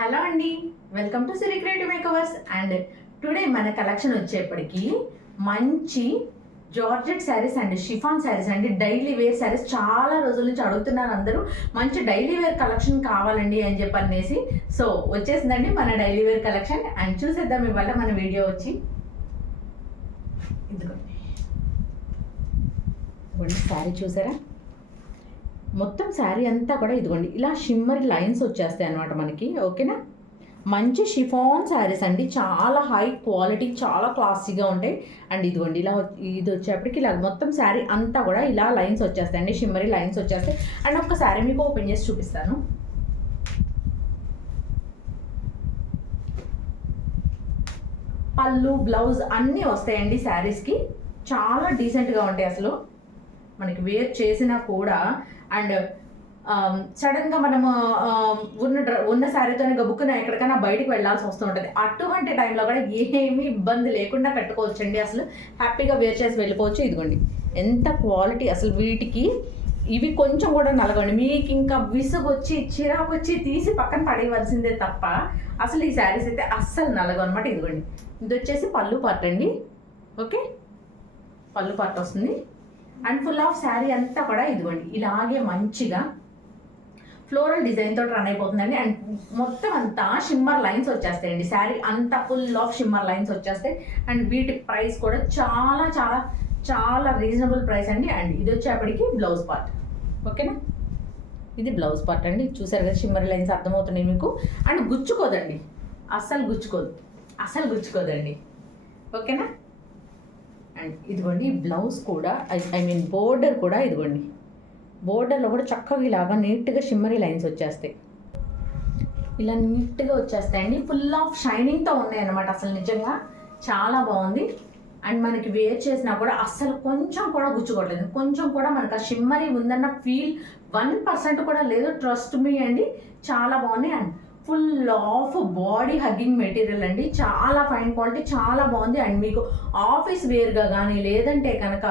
Hello అండి, welcome to Siri creative makeovers. And today మన collection వచ్చేప్పటికి మంచి georgette saris and chiffon saris అండి. డైలీ వేర్ శారీస్ చాలా రోజుల నుంచి అడుగుతున్నారు అందరూ. మంచి డైలీ వేర్ కలెక్షన్ కావాలండి అని చెప్పనేసి సో వచ్చేసిందండి మన డైలీ వేర్ కలెక్షన్. అండ్ చూసేద్దాం ఇవాళ మన వీడియో వచ్చి. ఇదిగోండి శారీ చూసారా, మొత్తం శారీ అంతా కూడా ఇదిగోండి ఇలా షిమ్మర్ లైన్స్ వచ్చేస్తాయి అనమాట మనకి. ఓకేనా, మంచి షిఫాన్ శారీస్ అండి, చాలా హై క్వాలిటీ, చాలా క్లాసీగా ఉంటాయి. అండ్ ఇదిగోండి ఇలా ఇది వచ్చేప్పటికి ఇలా మొత్తం శారీ అంతా కూడా ఇలా లైన్స్ వచ్చేస్తాయి అండి, షిమ్మరీ లైన్స్ వచ్చేస్తాయి. అండ్ ఒక్క శారీ మీకు ఓపెన్ చేసి చూపిస్తాను. పళ్ళు, బ్లౌజ్ అన్నీ వస్తాయండి శారీస్కి. చాలా డీసెంట్గా ఉంటాయి అసలు, మనకి వేర్ చేసినా కూడా. అండ్ సడన్గా మనము ఉన్న శారీతోనే గబుక్కున ఎక్కడికైనా బయటికి వెళ్ళాల్సి వస్తూ ఉంటుంది. అటువంటి టైంలో కూడా ఏమీ ఇబ్బంది లేకుండా పెట్టుకోవచ్చండి, అసలు హ్యాపీగా వేర్ చేసి వెళ్ళిపోవచ్చు. ఇదిగోండి ఎంత క్వాలిటీ అసలు వీటికి. ఇవి కొంచెం కూడా నలగండి, మీకు ఇంకా విసుగు వచ్చి చిరాకు వచ్చి తీసి పక్కన పడేయవలసిందే తప్ప అసలు ఈ శారీస్ అయితే అస్సలు నలగవు అనమాట. ఇదిగోండి ఇది వచ్చేసి పళ్ళు పార్ట్ అండి. ఓకే, పళ్ళు పార్ట్ వస్తుంది. అండ్ ఫుల్ ఆఫ్ శారీ అంతా కూడా ఇదిగోండి ఇలాగే మంచిగా ఫ్లోరల్ డిజైన్తో రన్ అయిపోతుందండి. అండ్ మొత్తం అంతా షిమ్మర్ లైన్స్ వచ్చేస్తాయండి, శారీ అంతా ఫుల్ ఆఫ్ షిమ్మర్ లైన్స్ వచ్చేస్తాయి. అండ్ వీటి ప్రైస్ కూడా చాలా చాలా చాలా రీజనబుల్ ప్రైస్ అండి. అండ్ ఇది వచ్చేప్పటికి బ్లౌజ్ పార్ట్. ఓకేనా, ఇది బ్లౌజ్ పార్ట్ అండి. చూసారు కదా షిమ్మర్ లైన్స్ అర్థమవుతున్నాయి మీకు. అండ్ గుచ్చుకోదండి, అస్సలు గుచ్చుకోదండి. ఓకేనా, అండ్ ఇదిగోండి బ్లౌజ్ కూడా ఐ మీన్ బోర్డర్ కూడా ఇదిగోండి, బోర్డర్లో కూడా చక్కగా ఇలాగా నీట్గా షిమ్మరీ లైన్స్ వచ్చేస్తాయి, ఇలా నీట్గా వచ్చేస్తాయండి. ఫుల్ ఆఫ్ షైనింగ్తో ఉన్నాయి అనమాట, అసలు నిజంగా చాలా బాగుంది. అండ్ మనకి వేర్ చేసినా కూడా అస్సలు కొంచెం కూడా గుచ్చుకోవట్లేదు, కొంచెం కూడా మనకు ఆ షిమ్మరీ ఉందన్న ఫీల్ 1% కూడా లేదు. ట్రస్ట్ మీ అండి, చాలా బాగుంది. And full of body hugging material అండి, చాలా ఫైన్ క్వాలిటీ, చాలా బాగుంది. అండ్ మీకు ఆఫీస్ వేర్గా కానీ లేదంటే కనుక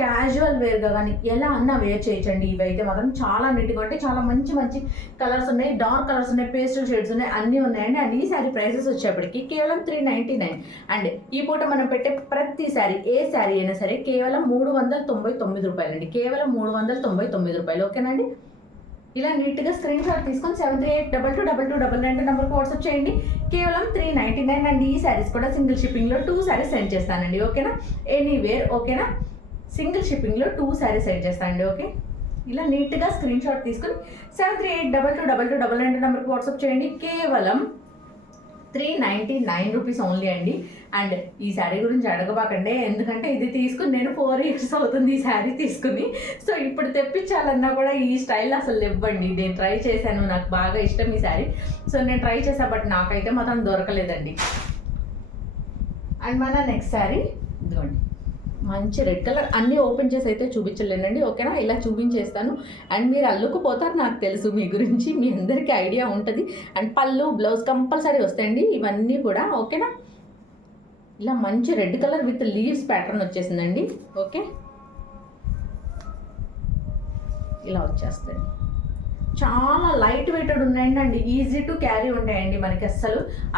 క్యాజువల్ వేర్గా కానీ ఎలా అన్నా వేర్ చేయొచ్చండి. ఇవైతే మాత్రం చాలా నీట్గా ఉంటాయి, చాలా మంచి మంచి కలర్స్ ఉన్నాయి, డార్క్ కలర్స్ ఉన్నాయి, పేస్టల్ షేడ్స్ ఉన్నాయి, అన్నీ ఉన్నాయండి. అండ్ ఈ శారీ ప్రైసెస్ వచ్చేప్పటికి కేవలం 399. అండ్ ఈ పూట మనం పెట్టే ప్రతి శారీ, ఏ శారీ అయినా సరే కేవలం 399 రూపాయలండి, కేవలం 399 రూపాయలు. ఓకేనండి, ఇలా నీట్గా స్క్రీన్ షాట్ తీసుకొని 73822222 నెంబర్కి వాట్సాప్ చేయండి. కేవలం 399. అండ్ ఈ శారీస్ కూడా సింగిల్ షిప్పింగ్లో 2 శారీస్ సెండ్ చేస్తానండి. ఓకేనా, ఎనీవేర్. ఓకేనా, సింగిల్ షిప్పింగ్లో 2 శారీస్ సెండ్ చేస్తానండి. ఓకే, ఇలా నీట్గా స్క్రీన్ షాట్ తీసుకొని 73822222 నెంబర్కి వాట్సాప్ చేయండి. కేవలం 399 రూపీస్ ఓన్లీ అండి. అండ్ ఈ శారీ గురించి అడగబాకండి, ఎందుకంటే ఇది తీసుకుని నేను 4 ఇయర్స్ అవుతుంది ఈ శారీ తీసుకుని. సో ఇప్పుడు తెప్పించాలన్నా కూడా ఈ స్టైల్ అసలు ఇవ్వండి. నేను ట్రై చేశాను, నాకు బాగా ఇష్టం ఈ శారీ. సో నేను ట్రై చేసా, బట్ నాకైతే మాత్రం దొరకలేదండి. అండ్ మన నెక్స్ట్ శారీ ఇదిగోండి, మంచి రెడ్ కలర్. అన్నీ ఓపెన్ చేసి అయితే చూపించలేనండి. ఓకేనా, ఇలా చూపించేస్తాను. అండ్ మీరు అల్లుకుపోతారు, నాకు తెలుసు మీ గురించి, మీ అందరికీ ఐడియా ఉంటుంది. అండ్ పళ్ళు, బ్లౌజ్ కంపల్సరీ వస్తాయండి ఇవన్నీ కూడా. ఓకేనా, ఇలా మంచి red colour with leaves pattern వచ్చేసిందండి. ఓకే, ఇలా వచ్చేస్తాయి, చాలా లైట్ వెయిటెడ్ ఉన్నాయండి. అండ్ ఈజీ టు క్యారీ ఉంటాయండి, మనకి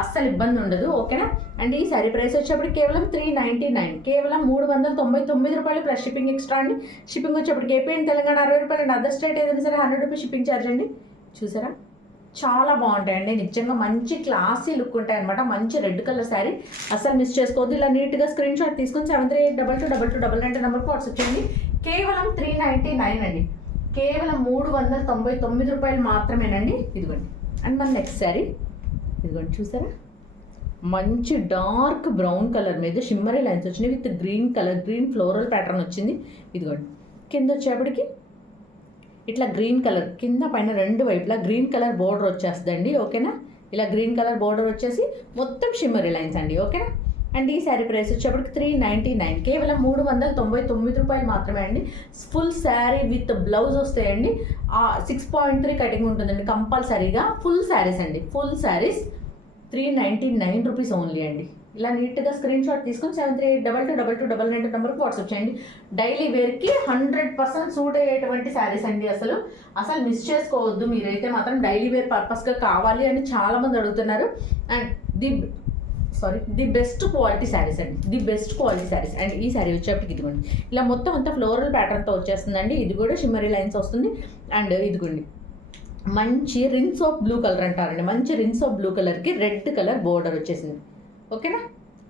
అస్సలు ఇబ్బంది ఉండదు. ఓకేనా, అండ్ ఈ శారీ ప్రైస్ వచ్చేప్పటికి కేవలం 399, కేవలం 399 రూపాయలు ప్లస్ షిప్పింగ్ ఎక్స్ట్రా అండి. షిప్పింగ్ వచ్చేప్పటికి ఏపీ అండ్ తెలంగాణ 60 రూపాయలు అండ్ అదర్ స్టేట్ ఏదైనా సరే 100 రూపీస్ షిప్పింగ్ ఛార్జ్ అండి. చూసారా, చాలా బాగుంటాయండి, నిజంగా మంచి క్లాసీ లుక్ ఉంటాయి అనమాట. మంచి రెడ్ కలర్ శారీ, అస్సలు మిస్ చేసుకోవద్దు. ఇలా నీట్గా స్క్రీన్ షాట్ తీసుకొని 73822222 నెంబర్కి వాట్సాప్ చేయండి. కేవలం 399 అండి, కేవలం 399 రూపాయలు మాత్రమేనండి. ఇదిగోండి, అండ్ మన నెక్స్ట్ శారీ ఇదిగోండి, చూసారా, మంచి డార్క్ బ్రౌన్ కలర్ మీద షిమ్మరీ లైన్స్ వచ్చినాయి with green colour, green floral pattern వచ్చింది. ఇదిగోండి కింద వచ్చేప్పటికి ఇట్లా గ్రీన్ కలర్, కింద పైన రెండు వైపులా గ్రీన్ కలర్ బోర్డర్ వచ్చేస్తుందండి. ఓకేనా, ఇలా గ్రీన్ కలర్ బోర్డర్ వచ్చేసి మొత్తం షిమ్మరీ లైన్స్ అండి. ఓకేనా, అండ్ ఈ శారీ ప్రైస్ వచ్చేప్పటికి 399, కేవలం 399 రూపాయలు మాత్రమే అండి. ఫుల్ శారీ విత్ బ్లౌజ్ వస్తాయండి. 6.3 కటింగ్ ఉంటుందండి కంపల్సరీగా. ఫుల్ శారీస్ అండి, ఫుల్ శారీస్ 399 రూపీస్ ఓన్లీ అండి. ఇలా నీట్గా స్క్రీన్ షాట్ తీసుకొని 7382222299 నెంబర్కి వాట్సాప్ చేయండి. డైలీ వేర్కి 100% సూట్ అయ్యేటువంటి శారీస్ అండి. అసలు మిస్ చేసుకోవద్దు. మీరైతే మాత్రం డైలీ వేర్ పర్పస్గా కావాలి అని చాలామంది అడుగుతున్నారు. And the best quality saris అండి, the best quality saris. And ఈ శారీ వచ్చేప్పటికి ఇదిగోండి ఇలా మొత్తం అంతా ఫ్లోరల్ ప్యాటర్న్తో వచ్చేస్తుందండి. ఇది కూడా షిమ్మరీ లైన్స్ వస్తుంది. అండ్ ఇదిగోండి మంచి రిన్స్ ఆఫ్ బ్లూ కలర్ అంటారండి. మంచి రిన్స్ ఆఫ్ బ్లూ కలర్కి రెడ్ కలర్ బోర్డర్ వచ్చేసింది. ఓకేనా,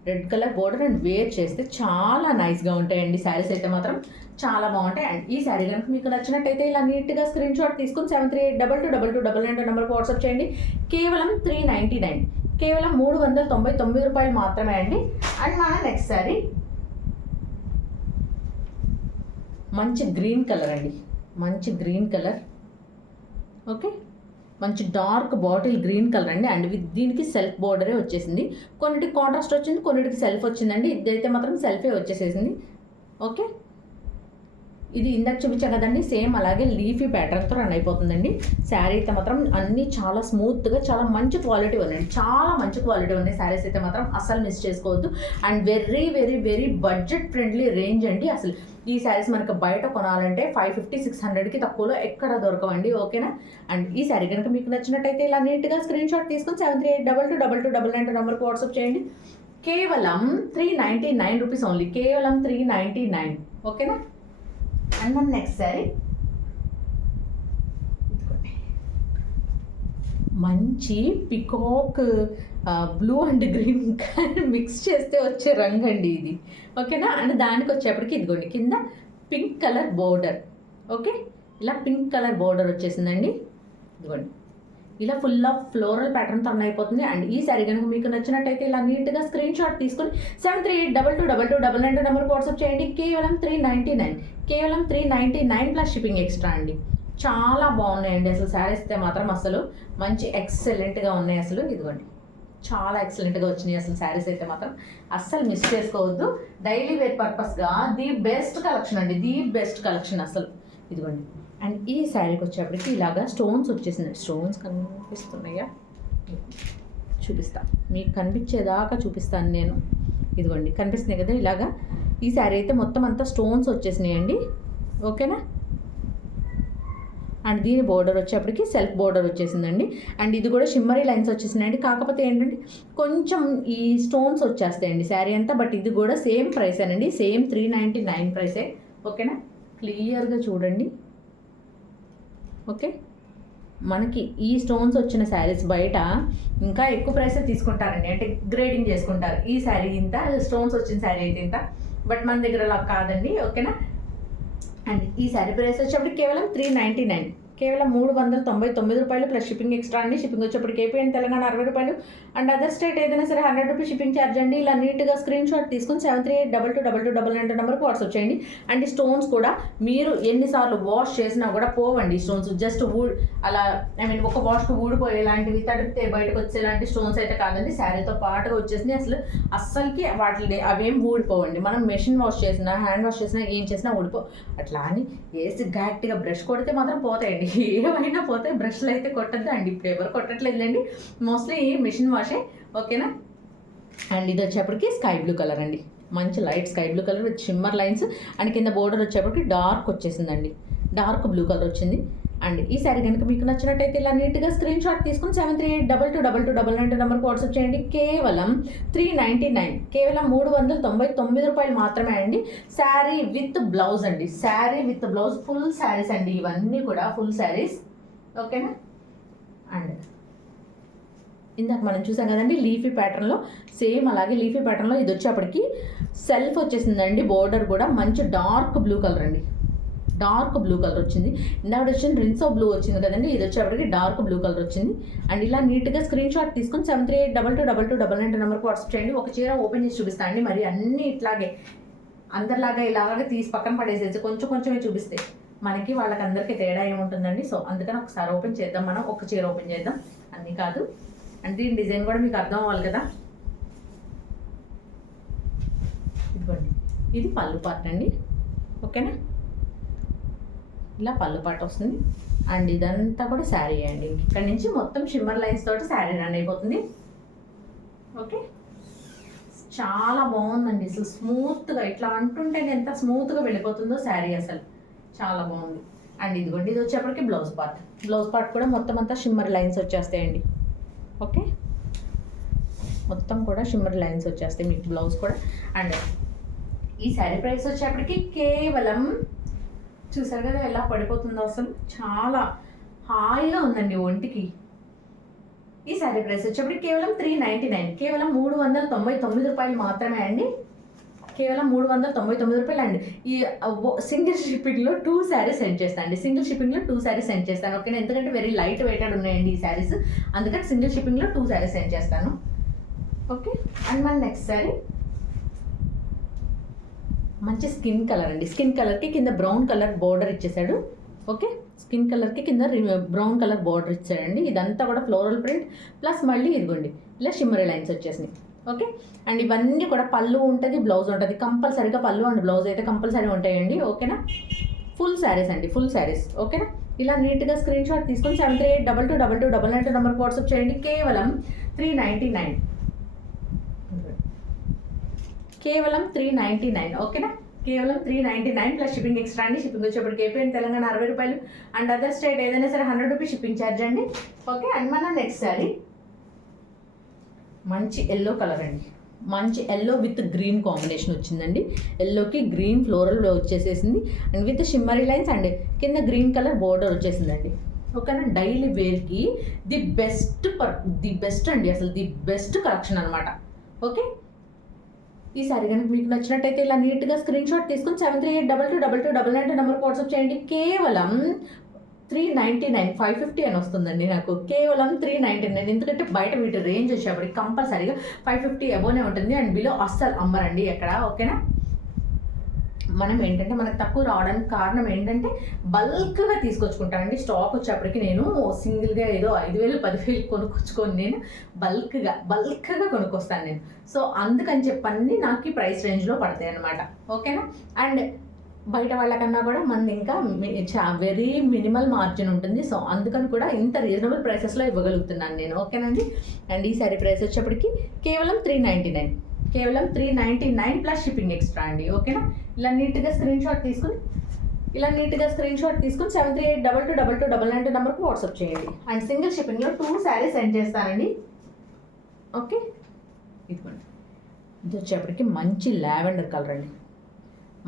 red colour border. And wear చేస్తే చాలా నైస్గా ఉంటాయండి శారీస్ అయితే మాత్రం చాలా బాగుంటాయి. అండ్ ఈ శారీ కనుక మీకు నచ్చినట్టయితే ఇలా నీట్గా స్క్రీన్ షాట్ తీసుకుని 7382222299 నెంబర్కి వాట్సాప్ చేయండి. కేవలం 399, కేవలం 399 రూపాయలు మాత్రమే అండి. అండ్ మన నెక్స్ట్ శారీ మంచి గ్రీన్ కలర్ అండి, మంచి గ్రీన్ కలర్. ఓకే, మంచి డార్క్ బాటిల్ గ్రీన్ కలర్ అండి. అండ్ దీనికి సెల్ఫ్ బోర్డరే వచ్చేసింది. కొన్నిటికి కాంట్రాస్ట్ వచ్చింది, కొన్నిటికి సెల్ఫ్ వచ్చిందండి. ఇదైతే మాత్రం సెల్ఫే వచ్చేసేసింది. ఓకే, ఇది ఇందాక చూపించాం కదండి, సేమ్ అలాగే లీఫీ ప్యాటర్న్తో రన్ అయిపోతుందండి. శారీ అయితే మాత్రం అన్నీ చాలా స్మూత్గా చాలా మంచి క్వాలిటీ ఉన్నాయండి. చాలా మంచి క్వాలిటీ ఉన్నాయి శారీస్ అయితే మాత్రం అస్సలు మిస్ చేసుకోవద్దు. And very very very budget friendly range అండి. అసలు ఈ శారీస్ మనకు బయట కొనాలంటే 550-600కి తక్కువలో ఎక్కడ దొరకవండి. ఓకేనా. అండ్ ఈ శారీ కనుక మీకు నచ్చినట్టయితే ఇలా నీట్గా స్క్రీన్ షాట్ తీసుకొని 7382222299 నెంబర్కి వాట్సాప్ చేయండి. కేవలం 399 రూపీస్ ఓన్లీ, కేవలం 399. ఓకేనా. అండ్ మన నెక్స్ట్ శారీ మంచి peacock blue and green mix చేస్తే వచ్చే రంగు అండి ఇది. ఓకేనా. అండ్ దానికి వచ్చేప్పటికి ఇదిగోండి కింద పింక్ కలర్ బోర్డర్. ఓకే, ఇలా పింక్ కలర్ బోర్డర్ వచ్చేసిందండి. ఇదిగోండి ఇలా ఫుల్ ఆఫ్ ఫ్లోరల్ ప్యాటర్న్తో రన్ అయిపోతుంది. అండ్ ఈ శారీ కనుక మీకు నచ్చినట్టయితే ఇలా నీట్గా స్క్రీన్ షాట్ తీసుకొని 7382222299 నెంబర్కి వాట్సాప్ చేయండి. కేవలం 399, కేవలం 399 ప్లస్ షిప్పింగ్ ఎక్స్ట్రా అండి. చాలా బాగున్నాయండి అసలు శారీస్ అయితే మాత్రం అసలు మంచి ఎక్సలెంట్గా ఉన్నాయి. అసలు ఇదిగోండి చాలా ఎక్సలెంట్గా వచ్చినాయి అసలు శారీస్ అయితే మాత్రం అస్సలు మిస్ చేసుకోవద్దు. డైలీ వేర్ పర్పస్గా ది బెస్ట్ కలెక్షన్ అండి, ది బెస్ట్ కలెక్షన్ అసలు. ఇదిగోండి. అండ్ ఈ శారీకి వచ్చేప్పటికి ఇలాగా స్టోన్స్ వచ్చేసింది. స్టోన్స్ కనిపిస్తున్నాయా చూపిస్తాను, మీకు కనిపించేదాకా చూపిస్తాను నేను. ఇదిగోండి కనిపిస్తున్నాయి కదా ఇలాగా. ఈ శారీ అయితే మొత్తం అంతా స్టోన్స్ వచ్చేసినాయండి. ఓకేనా. అండ్ దీని బోర్డర్ వచ్చేప్పటికి సెల్ఫ్ బోర్డర్ వచ్చేసిందండి. అండ్ ఇది కూడా షిమ్మరీ లైన్స్ వచ్చేసినాయండి. కాకపోతే ఏంటంటే కొంచెం ఈ స్టోన్స్ వచ్చేస్తాయండి శారీ అంతా. బట్ ఇది కూడా సేమ్ ప్రైసేనండి, సేమ్ 399 ప్రైసే. ఓకేనా, క్లియర్గా చూడండి. ఓకే, మనకి ఈ స్టోన్స్ వచ్చిన శారీస్ బయట ఇంకా ఎక్కువ ప్రైసే తీసుకుంటారండి, అంటే గ్రేడింగ్ చేసుకుంటారు. ఈ శారీ ఇంత, స్టోన్స్ వచ్చిన శారీ అయితే ఇంత, బట్ మన దగ్గర అలా కాదండి. ఓకేనా. అండ్ ఈ శారీ ప్రైస్ వచ్చేప్పటికి కేవలం 399, కేవలం 399 రూపాయలు ప్లస్ షిప్పింగ్ ఎక్స్ట్రా అండి. షిప్పింగ్ వచ్చేప్పటికి ఏపీ అండ్ తెలంగాణ 60 రూపాయలు. అండ్ అదర్ స్టేట్ ఏదైనా సరే 100 రూపీస్ షిప్పింగ్ ఛార్జ్ అండి. ఇలా నీట్గా స్క్రీన్ షాట్ తీసుకుని 7382222299 నెంబర్కి వాట్సాప్ చేయండి. అండ్ ఈ స్టోన్స్ కూడా మీరు ఎన్నిసార్లు వాష్ చేసినా కూడా పోవండి స్టోన్స్. జస్ట్ అలా ఒక వాష్కి ఊడిపోయేలాంటివి, తడిపితే బయటకు వచ్చేలాంటి స్టోన్స్ అయితే కాదండి. శారీతో పాటుగా వచ్చేసి అస్సలకి వాటి అవేం ఊడిపోవండి. మనం మెషిన్ వాష్ చేసినా, హ్యాండ్ వాష్ చేసినా, ఏం చేసినా ఊడిపో. అట్లా అని వేసి గట్టిగా బ్రష్ కొడితే మాత్రం పోతాయండి, ఏమైనా పోతాయి. బ్రష్లు అయితే కొట్టద్దు అండి, ఇప్పుడు ఎవరు కొట్టట్లేదులేండి, మోస్ట్లీ మిషన్ వాషే. ఓకేనా. అండ్ ఇది వచ్చేప్పటికి స్కై బ్లూ కలర్ అండి, మంచి light sky blue colour with shimmer lines. And కింద బోర్డర్ వచ్చేప్పటికి డార్క్ వచ్చేసిందండి, డార్క్ బ్లూ కలర్ వచ్చింది. అండ్ ఈ శారీ కనుక మీకు నచ్చినట్టయితే ఇలా నీట్గా స్క్రీన్ షాట్ తీసుకుని 7382222299 నెంబర్కి వాట్సాప్ చేయండి. కేవలం 399, కేవలం 399 రూపాయలు మాత్రమే అండి. శారీ విత్ బ్లౌజ్ అండి, sari with blouse, full saris అండి ఇవన్నీ కూడా, ఫుల్ శారీస్. ఓకేనా. అండ్ ఇందాక మనం చూసాం కదండి లీఫీ ప్యాటర్న్లో, సేమ్ అలాగే లీఫీ ప్యాటర్న్లో ఇది వచ్చేప్పటికి సెల్ఫ్ వచ్చేసిందండి. బోర్డర్ కూడా మంచి డార్క్ బ్లూ కలర్ అండి, డార్క్ బ్లూ కలర్ వచ్చింది. ఇందాక వచ్చింది రిన్స్ ఆఫ్ బ్లూ వచ్చింది కదండి, ఇది వచ్చేప్పటికి డార్క్ బ్లూ కలర్ వచ్చింది. అండ్ ఇలా నీట్గా స్క్రీన్ షాట్ తీసుకొని 7382222299 నెంబర్కి వాట్సాప్ చేయండి. ఒక చీర ఓపెన్ చేసి చూపిస్తాను అండి, మరి అన్నీ ఇట్లాగే అందరిలాగా ఇలాగే తీసి పక్కన పడేసేసి కొంచెం కొంచెమే చూపిస్తే మనకి వాళ్ళకి అందరికీ తేడా ఏముంటుందండి. సో అందుకని ఒకసారి ఓపెన్ చేద్దాం, మనం ఒక చీర ఓపెన్ చేద్దాం, అన్నీ కాదు. అండ్ దీని డిజైన్ కూడా మీకు అర్థం అవ్వాలి కదా. ఇదిగోండి, ఇది పళ్ళు పార్ట్ అండి. ఓకేనా, ఇలా పళ్ళు పాట వస్తుంది. అండ్ ఇదంతా కూడా శారీ అండి, ఇక్కడ నుంచి మొత్తం షిమ్మర్ లైన్స్ తోటి శారీ రన్ అయిపోతుంది. ఓకే, చాలా బాగుందండి అసలు స్మూత్గా ఇట్లా అంటుంటే ఎంత స్మూత్గా వెళ్ళిపోతుందో శారీ అసలు చాలా బాగుంది. అండ్ ఇదిగోండి ఇది వచ్చేప్పటికి బ్లౌజ్ పార్ట్ కూడా మొత్తం అంతా షిమ్మర్ లైన్స్ వచ్చేస్తాయండి. ఓకే, మొత్తం కూడా షిమ్మర్ లైన్స్ వచ్చేస్తాయి మీకు బ్లౌజ్ కూడా. అండ్ ఈ శారీ ప్రైస్ వచ్చేప్పటికి కేవలం చూసారు కదా ఎలా పడిపోతుందో అసలు చాలా హాయిగా ఉందండి ఒంటికి. ఈ శారీ ప్రైస్ వచ్చేప్పటికి కేవలం 399, కేవలం 399 రూపాయలు మాత్రమే అండి. కేవలం 399 రూపాయలు అండి. ఈ సింగిల్ షిప్పింగ్లో 2 శారీస్ సెండ్ చేస్తాను అండి. సింగిల్ షిప్పింగ్లో 2 శారీస్ సెండ్ చేస్తాను. ఓకేనా, ఎందుకంటే వెరీ లైట్ వెయిటెడ్ ఉన్నాయండి ఈ శారీస్, అందుకని సింగిల్ షిప్పింగ్లో 2 శారీస్ సెండ్ చేస్తాను. ఓకే, అండ్ మన నెక్స్ట్ శారీ మంచి స్కిన్ కలర్ అండి. స్కిన్ కలర్కి కింద బ్రౌన్ కలర్ బోర్డర్ ఇచ్చేసాడు. ఓకే, స్కిన్ కలర్కి కింద బ్రౌన్ కలర్ బార్డర్ ఇచ్చాడండి. ఇదంతా కూడా ఫ్లోరల్ ప్రింట్ ప్లస్ మళ్ళీ ఇదిగోండి ఇలా షిమ్మరీ లైన్స్ వచ్చేసినాయి. ఓకే, అండ్ ఇవన్నీ కూడా పళ్ళు ఉంటుంది, బ్లౌజ్ ఉంటుంది. కంపల్సరీగా పళ్ళు అండ్ బ్లౌజ్ అయితే కంపల్సరీ ఉంటాయండి. ఓకేనా, ఫుల్ శారీస్ అండి, ఫుల్ శారీస్. ఓకేనా, ఇలా నీట్గా స్క్రీన్ షాట్ తీసుకొని 7382222299 నెంబర్కి వాట్సాప్ చేయండి. కేవలం 399, కేవలం 399. ఓకేనా, కేవలం 399 ప్లస్ షిప్పింగ్ ఎక్స్ట్రా అండి. షిప్పింగ్ వచ్చేప్పటికి ఏపీ అండ్ తెలంగాణ 60 రూపాయలు అండ్ అదర్ స్టేట్ ఏదైనా సరే 100 రూపీస్ షిప్పింగ్ ఛార్జ్ అండి. ఓకే, అండ్ మన నెక్స్ట్ శారీ మంచి ఎల్లో కలర్ అండి. మంచి ఎల్లో విత్ గ్రీన్ కాంబినేషన్ వచ్చిందండి. ఎల్లోకి గ్రీన్ ఫ్లోరల్ వచ్చేసేసింది and with shimmery lines and కింద గ్రీన్ కలర్ బోర్డర్ వచ్చేసిందండి. ఓకేనా, డైలీ వేర్కి ది బెస్ట్ అండి, అసలు ది బెస్ట్ కలెక్షన్ అనమాట. ఓకే, ఈ సారీ కనుక మీకు నచ్చినట్టయితే ఇలా నీట్గా స్క్రీన్ షాట్ తీసుకొని 7382222299 నెంబర్కి వాట్సాప్ చేయండి. కేవలం 399, 550 అని వస్తుందండి నాకు. కేవలం 399, ఎందుకంటే బయట వీటి రేంజ్ వచ్చేప్పటికి కంపల్సరీగా 550 అబోనే ఉంటుంది అండ్ బిలో అస్సలు అమ్మరండి ఎక్కడ. ఓకేనా, మనం ఏంటంటే మనకు తక్కువ రావడానికి కారణం ఏంటంటే బల్క్గా తీసుకొచ్చుకుంటానండి. స్టాక్ వచ్చేప్పటికి నేను సింగిల్గా ఏదో 5000 10,000 కొనుక్కొచ్చుకొని నేను బల్క్గా కొనుక్కొస్తాను నేను. సో అందుకని చెప్పండి నాకు ఈ ప్రైస్ రేంజ్లో పడతాయి అనమాట. ఓకేనా, అండ్ బయట వాళ్ళకన్నా కూడా మనది ఇంకా వెరీ మినిమల్ మార్జిన్ ఉంటుంది. సో అందుకని కూడా ఇంత రీజనబుల్ ప్రైసెస్లో ఇవ్వగలుగుతున్నాను నేను. ఓకేనండి, అండ్ ఈ సారీ ప్రైస్ వచ్చేప్పటికి కేవలం 399, కేవలం 399 ప్లస్ షిప్పింగ్ ఎక్స్ట్రా అండి. ఓకేనా, ఇలా నీట్గా స్క్రీన్ షాట్ తీసుకుని 7382222299 నెంబర్కి వాట్సాప్ చేయండి అండ్ సింగిల్ షిప్పింగ్లో 2 శారీస్ సెండ్ చేస్తానండి. ఓకే, ఇదిగోండి ఇది వచ్చేప్పటికి మంచి లావెండర్ కలర్ అండి.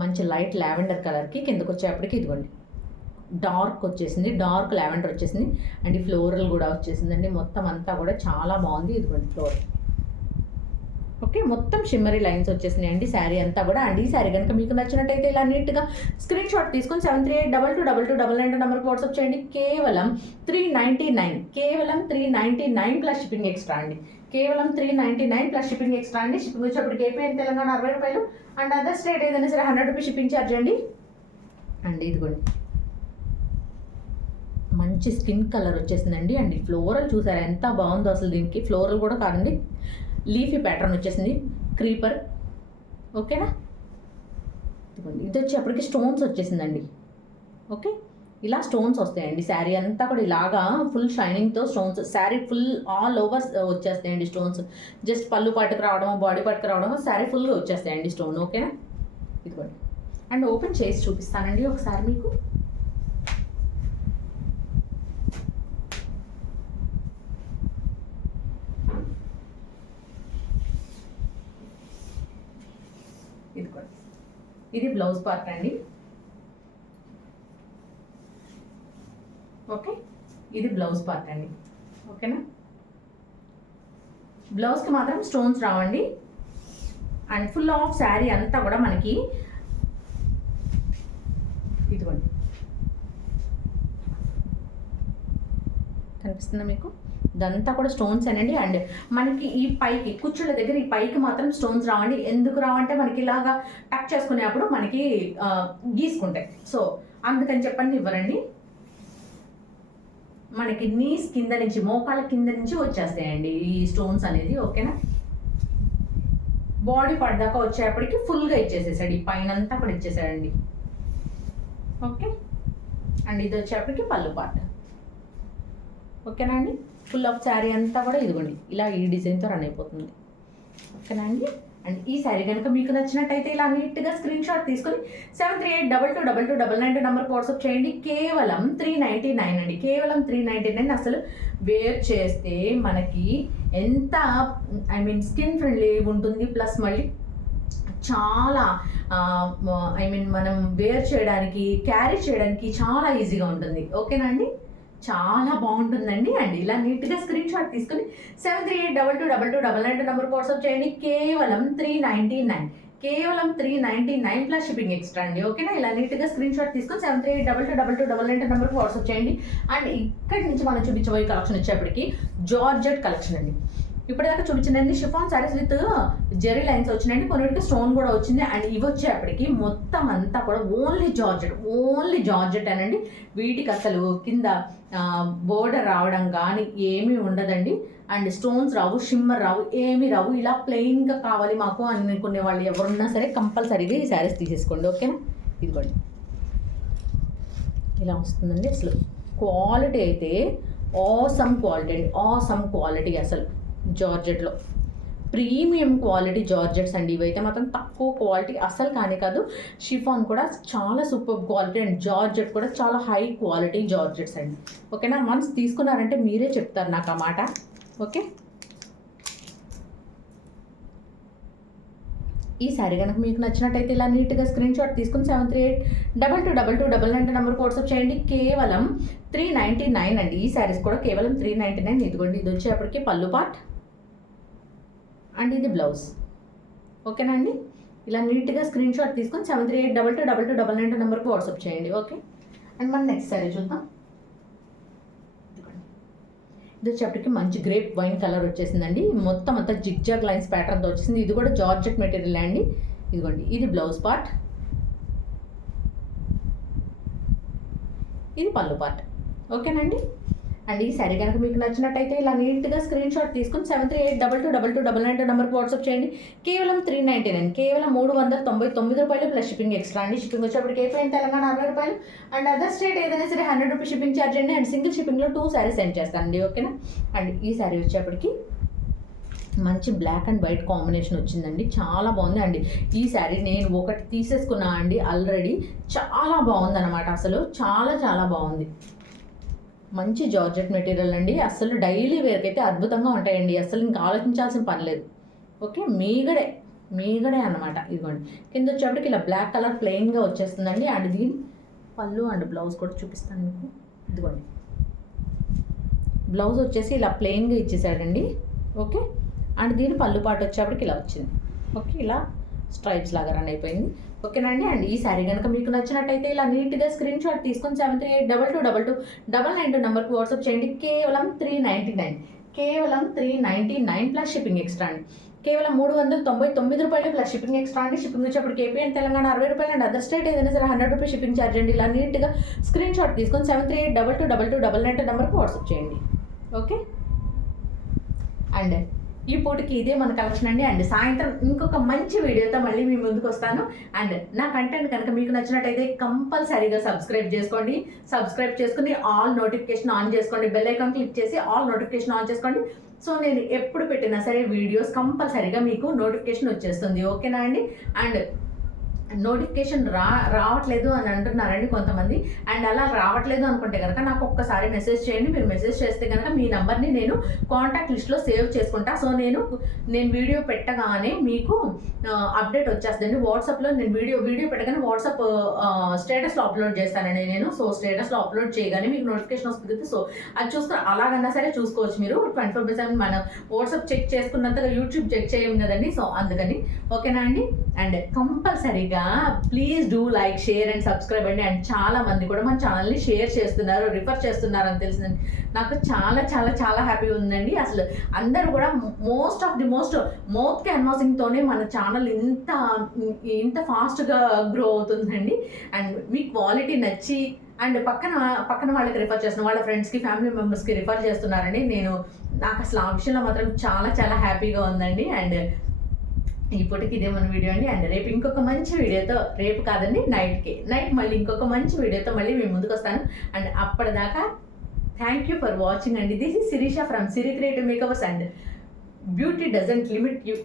మంచి లైట్ లావెండర్ కలర్కి కిందకు వచ్చేప్పటికి ఇదిగోండి డార్క్ వచ్చేసింది, డార్క్ లావెండర్ వచ్చేసింది అండ్ ఈ ఫ్లోరల్ కూడా వచ్చేసిందండి. మొత్తం అంతా కూడా చాలా బాగుంది. ఇదిగోండి ఫ్లోరల్. ఓకే, మొత్తం షిమ్మరీ లైన్స్ వచ్చేసినాయి అండి శారీ అంతా కూడా. అండ్ ఈ శారీ కనుక మీకు నచ్చినట్టయితే ఇలా నీట్గా స్క్రీన్ షాట్ తీసుకొని 7382222299 నెంబర్కి వాట్సాప్ చేయండి. కేవలం 399, కేవలం 399 ప్లస్ షిప్పింగ్ ఎక్స్ట్రా అండి. కేవలం 399 ప్లస్ షిప్పింగ్ ఎక్స్ట్రా అండి. షిప్పింగ్ వచ్చేప్పటికి ఏపీ అండ్ తెలంగాణ 60 రూపాయలు అండ్ అదర్ స్టేట్ ఏదైనా సరే 100 రూపీస్ షిప్పింగ్ ఛార్జ్ అండి. అండ్ ఇదిగోండి మంచి స్కిన్ కలర్ వచ్చేసిందండి. అండ్ ఈ ఫ్లోరల్ చూసారా ఎంత బాగుందో అసలు. దీనికి ఫ్లోరల్ కూడా కాదండి, లీఫీ ప్యాటర్న్ వచ్చేసింది, క్రీపర్. ఓకేనా, ఇది వచ్చేప్పటికి స్టోన్స్ వచ్చేసిందండి. ఓకే, ఇలా స్టోన్స్ వస్తాయండి. శారీ అంతా కూడా ఇలాగా ఫుల్ షైనింగ్తో stones, sari full all over వచ్చేస్తాయండి స్టోన్స్. జస్ట్ పళ్ళు పాటుకు రావడం, బాడీ పాటుకు రావడం, శారీ ఫుల్గా వచ్చేస్తాయండి స్టోన్. ఓకేనా, ఇదిగోండి అండ్ ఓపెన్ చేసి చూపిస్తానండి ఒకసారి మీకు. ఇదిగోండి ఇది బ్లౌజ్ పార్ట్ అండి. ఓకే, ఇది బ్లౌజ్ పార్ట్ అండి. ఓకేనా, బ్లౌజ్కి మాత్రం స్టోన్స్ రావండి అండ్ ఫుల్ ఆఫ్ శారీ అంతా కూడా మనకి ఇదిగోండి కనిపిస్తుందా మీకు, ఇదంతా కూడా స్టోన్స్ అనండి. అండ్ మనకి ఈ పైకి కుచ్చుల దగ్గర ఈ పైకి మాత్రం స్టోన్స్ రావండి. ఎందుకు రావంటే మనకి ఇలాగా టక్ చేసుకునేప్పుడు మనకి గీసుకుంటాయి. సో అందుకని చెప్పండి ఇవ్వరండి. మనకి నీస్ కింద నుంచి, మోకాళ్ళ కింద నుంచి వచ్చేస్తాయండి ఈ స్టోన్స్ అనేది. ఓకేనా, బాడీ పడ్డాక వచ్చేప్పటికి ఫుల్గా ఇచ్చేసేసాడు, ఈ పైన అంతా కూడా ఇచ్చేసాడండి. ఓకే, అండ్ ఇది వచ్చేప్పటికి పళ్ళు పార్ట్. ఓకేనా అండి, ఫుల్ ఆఫ్ శారీ అంతా కూడా ఇదిగోండి ఇలా ఈ డిజైన్తో రన్ అయిపోతుంది. ఓకేనా అండి. అండ్ ఈ శారీ కనుక మీకు నచ్చినట్టయితే ఇలా నీట్గా స్క్రీన్ షాట్ తీసుకొని 7382222299 నెంబర్కి వాట్సాప్ చేయండి. కేవలం 399 అండి, కేవలం 399. అసలు వేర్ చేస్తే మనకి ఎంత స్కిన్ ఫ్రెండ్లీ ఉంటుంది, ప్లస్ మళ్ళీ చాలా మనం వేర్ చేయడానికి, క్యారీ చేయడానికి చాలా ఈజీగా ఉంటుంది. ఓకేనా అండి, చాలా బాగుంటుందండి. అండ్ ఇలా నీట్గా స్క్రీన్ షాట్ తీసుకుని 73822299 నెంబర్కి వాట్సాప్ చేయండి. కేవలం 399, కేవలం 399 ప్లస్ షిప్పింగ్ ఎక్స్ట్రా అండి. ఓకేనా, ఇలా నీట్గా స్క్రీన్ షాట్ తీసుకొని 73822299 నెంబర్కి వాట్సాప్ చేయండి. అండ్ ఇక్కడి నుంచి మనం చూపించబోయే కలెక్షన్ వచ్చేప్పటికి జార్జెట్ కలెక్షన్ అండి. ఇప్పటిదాకా చూపించిందండి chiffon saris with zari lines వచ్చినాయండి, కొన్నిటికి స్టోన్ కూడా వచ్చింది. అండ్ ఇవి వచ్చేప్పటికి మొత్తం అంతా కూడా ఓన్లీ జార్జెట్ అనండి. వీటికి అసలు కింద బోర్డర్ రావడం కానీ ఏమీ ఉండదండి. అండ్ స్టోన్స్ రావు, షిమ్మర్ రావు, ఏమీ రావు. ఇలా ప్లెయిన్గా కావాలి మాకు అనుకునే వాళ్ళు ఎవరున్నా సరే కంపల్సరీగా ఈ శారీస్ తీసేసుకోండి. ఓకేనా, ఇదిగోండి ఇలా వస్తుందండి. అసలు క్వాలిటీ అయితే ఆసమ్ క్వాలిటీ అండి, ఆసమ్ క్వాలిటీ. అసలు జార్జెట్లో ప్రీమియం క్వాలిటీ జార్జెట్స్ అండి. ఇవైతే మాత్రం తక్కువ క్వాలిటీ అసలు కానీ కాదు. షిఫాన్ కూడా చాలా సూపర్ క్వాలిటీ అండ్ జార్జెట్ కూడా చాలా హై క్వాలిటీ జార్జెట్స్ అండి. ఓకేనా, వన్స్ తీసుకున్నారంటే మీరే చెప్తారు నాకు ఆ మాట. ఓకే, ఈ శారీ కనుక మీకు నచ్చినట్టయితే ఇలా నీట్గా స్క్రీన్ షాట్ తీసుకుని 73822299 నెంబర్కి వాట్సాప్ చేయండి. కేవలం 399 అండి. ఈ శారీస్ కూడా కేవలం 399. ఇదిగోండి, ఇది వచ్చేప్పటికి పళ్ళు పార్ట్ అండ్ ఇది బ్లౌజ్. ఓకేనా అండి, ఇలా నీట్గా స్క్రీన్ షాట్ తీసుకొని 73822299 నెంబర్కి వాట్సాప్ చేయండి. ఓకే, అండ్ మన నెక్స్ట్ శారీ చూద్దాం. ఇది వచ్చేప్పటికి మంచి గ్రేప్ వైన్ కలర్ వచ్చేసిందండి. మొత్తం అంతా జిగ్జాగ్ లైన్స్ ప్యాటర్న్తో వచ్చేసింది. ఇది కూడా జార్జెట్ మెటీరియల్ అండి. ఇదిగోండి, ఇది బ్లౌజ్ పార్ట్, ఇది పళ్ళు పార్ట్. ఓకేనండి, అండ్ ఈ శారీ కనుక మీకు నచ్చినట్టయితే ఇలా నీట్గా స్క్రీన్ షాట్ తీసుకుని 73822299 నెంబర్కి వాట్సాప్ చేయండి. కేవలం 399, కేవలం 399 రూపాయలు ప్లస్ షిప్పింగ్ ఎక్స్ట్రా అండి. షిప్పింగ్ వచ్చేప్పటికి ఏపీ తెలంగాణ 60 రూపాయలు అండ్ అదర్ స్టేట్ ఏదైనా సరే 100 రూపీస్ షిప్పింగ్ ఛార్జ్ అండి. అండ్ సింగిల్ షిప్పింగ్లో 2 శారీస్ సెండ్ చేస్తానండి. ఓకేనా, అండ్ ఈ శారీ వచ్చేప్పటికి మంచి బ్లాక్ అండ్ వైట్ కాంబినేషన్ వచ్చిందండి, చాలా బాగుంది. అండి ఈ శారీ నేను ఒకటి తీసేసుకున్నా అండి ఆల్రెడీ, చాలా బాగుందన్నమాట. అసలు చాలా చాలా బాగుంది. మంచి జార్జెట్ మెటీరియల్ అండి. అసలు డైలీ వేర్కి అయితే అద్భుతంగా ఉంటాయండి. అసలు ఇంకా ఆలోచించాల్సిన పని లేదు. ఓకే, మీగడే అన్నమాట. ఇదిగోండి, కింద వచ్చేప్పటికి ఇలా బ్లాక్ కలర్ ప్లెయిన్గా వచ్చేస్తుందండి. అండ్ దీని పళ్ళు అండ్ బ్లౌజ్ కూడా చూపిస్తాను మీకు. ఇదిగోండి, బ్లౌజ్ వచ్చేసి ఇలా ప్లెయిన్గా ఇచ్చేసాడండి. ఓకే, అండ్ దీని పళ్ళు పాటు వచ్చేప్పటికి ఇలా వచ్చింది. ఓకే, ఇలా స్ట్రైప్స్ లాగా రన్ అయిపోయింది. ఓకేనండి, అండ్ ఈ శారీ కనుక మీకు నచ్చినట్టయితే ఇలా నీట్గా స్క్రీన్ షాట్ తీసుకొని 73822299 నెంబర్కి వాట్సాప్ చేయండి. కేవలం 399, కేవలం 399 ప్లస్ షిప్పింగ్ ఎక్స్ట్రా అండి. కేవలం 399 రూపాయలు ప్లస్ షిప్పింగ్ ఎక్స్ట్రా అండి. షిప్పింగ్ వచ్చేప్పటికి ఏపీ అండ్ తెలంగాణ 60 రూపాయలు అండ్ అదర్ స్టేట్ ఏదైనా సరే 100 రూపీస్ షిప్పింగ్ ఛార్జ్ అండి. ఇలా నీట్గా స్క్రీన్ షాట్ తీసుకొని 73822299 నెంబర్కి వాట్సాప్ చేయండి. ఓకే, అండ్ ఈ పూటకి ఇదే మన కలెక్షన్ అండి. అండ్ సాయంత్రం ఇంకొక మంచి వీడియోతో మళ్ళీ మీ ముందుకు వస్తాను. అండ్ నా కంటెంట్ కనుక మీకు నచ్చినట్టయితే కంపల్సరీగా సబ్స్క్రైబ్ చేసుకోండి. సబ్స్క్రైబ్ చేసుకుని ఆల్ నోటిఫికేషన్ ఆన్ చేసుకోండి. బెల్ ఐకాన్ క్లిక్ చేసి ఆల్ నోటిఫికేషన్ ఆన్ చేసుకోండి. సో నేను ఎప్పుడు పెట్టినా సరే వీడియోస్ కంపల్సరీగా మీకు నోటిఫికేషన్ వచ్చేస్తుంది. ఓకేనా అండి, అండ్ నోటిఫికేషన్ రావట్లేదు అని అంటున్నారండి కొంతమంది. అండ్ అలా రావట్లేదు అనుకుంటే కనుక నాకు ఒక్కసారి మెసేజ్ చేయండి. మీరు మెసేజ్ చేస్తే కనుక మీ నెంబర్ని నేను కాంటాక్ట్ లిస్ట్లో సేవ్ చేసుకుంటా. సో నేను వీడియో పెట్టగానే మీకు అప్డేట్ వచ్చేస్తుందండి. వాట్సాప్లో నేను వీడియో పెట్టగానే వాట్సాప్ స్టేటస్లో అప్లోడ్ చేస్తానండి నేను. సో స్టేటస్లో అప్లోడ్ చేయగానే మీకు నోటిఫికేషన్ వస్తుంది. సో అది చూసుకొని అలాగన్నా సరే చూసుకోవచ్చు మీరు. 24/7 మన వాట్సాప్ చెక్ చేసుకున్నంతగా యూట్యూబ్ చెక్ చేయం కదండి. సో అందుకని ఓకేనా అండి, అండ్ కంపల్సరీగా please do like, share and subscribe అండి. అండ్ చాలా మంది కూడా మన ఛానల్ని షేర్ చేస్తున్నారు, రిఫర్ చేస్తున్నారు అని తెలిసిందండి. నాకు చాలా చాలా చాలా హ్యాపీగా ఉందండి. అసలు అందరూ కూడా మోస్ట్ మౌత్ క్యాన్వాసింగ్తోనే మన ఛానల్ ఇంత ఫాస్ట్గా గ్రో అవుతుందండి. అండ్ మీ క్వాలిటీ నచ్చి అండ్ పక్కన వాళ్ళకి రిఫర్ చేస్తున్న వాళ్ళ ఫ్రెండ్స్కి, ఫ్యామిలీ మెంబర్స్కి రిఫర్ చేస్తున్నారండి. నాకు అసలు ఆ విషయంలో మాత్రం చాలా చాలా హ్యాపీగా ఉందండి. అండ్ ఇప్పటికి ఇదే మన వీడియో అండి. అండ్ రేపు ఇంకొక మంచి వీడియోతో, రేపు కాదండి నైట్ మళ్ళీ ఇంకొక మంచి వీడియోతో మళ్ళీ మేము ముందుకు వస్తాను. అండ్ అప్పటిదాకా థ్యాంక్ యూ ఫర్ వాచింగ్ అండి. This is Sirisha from Siri creative makeovers. And beauty doesn't limit you.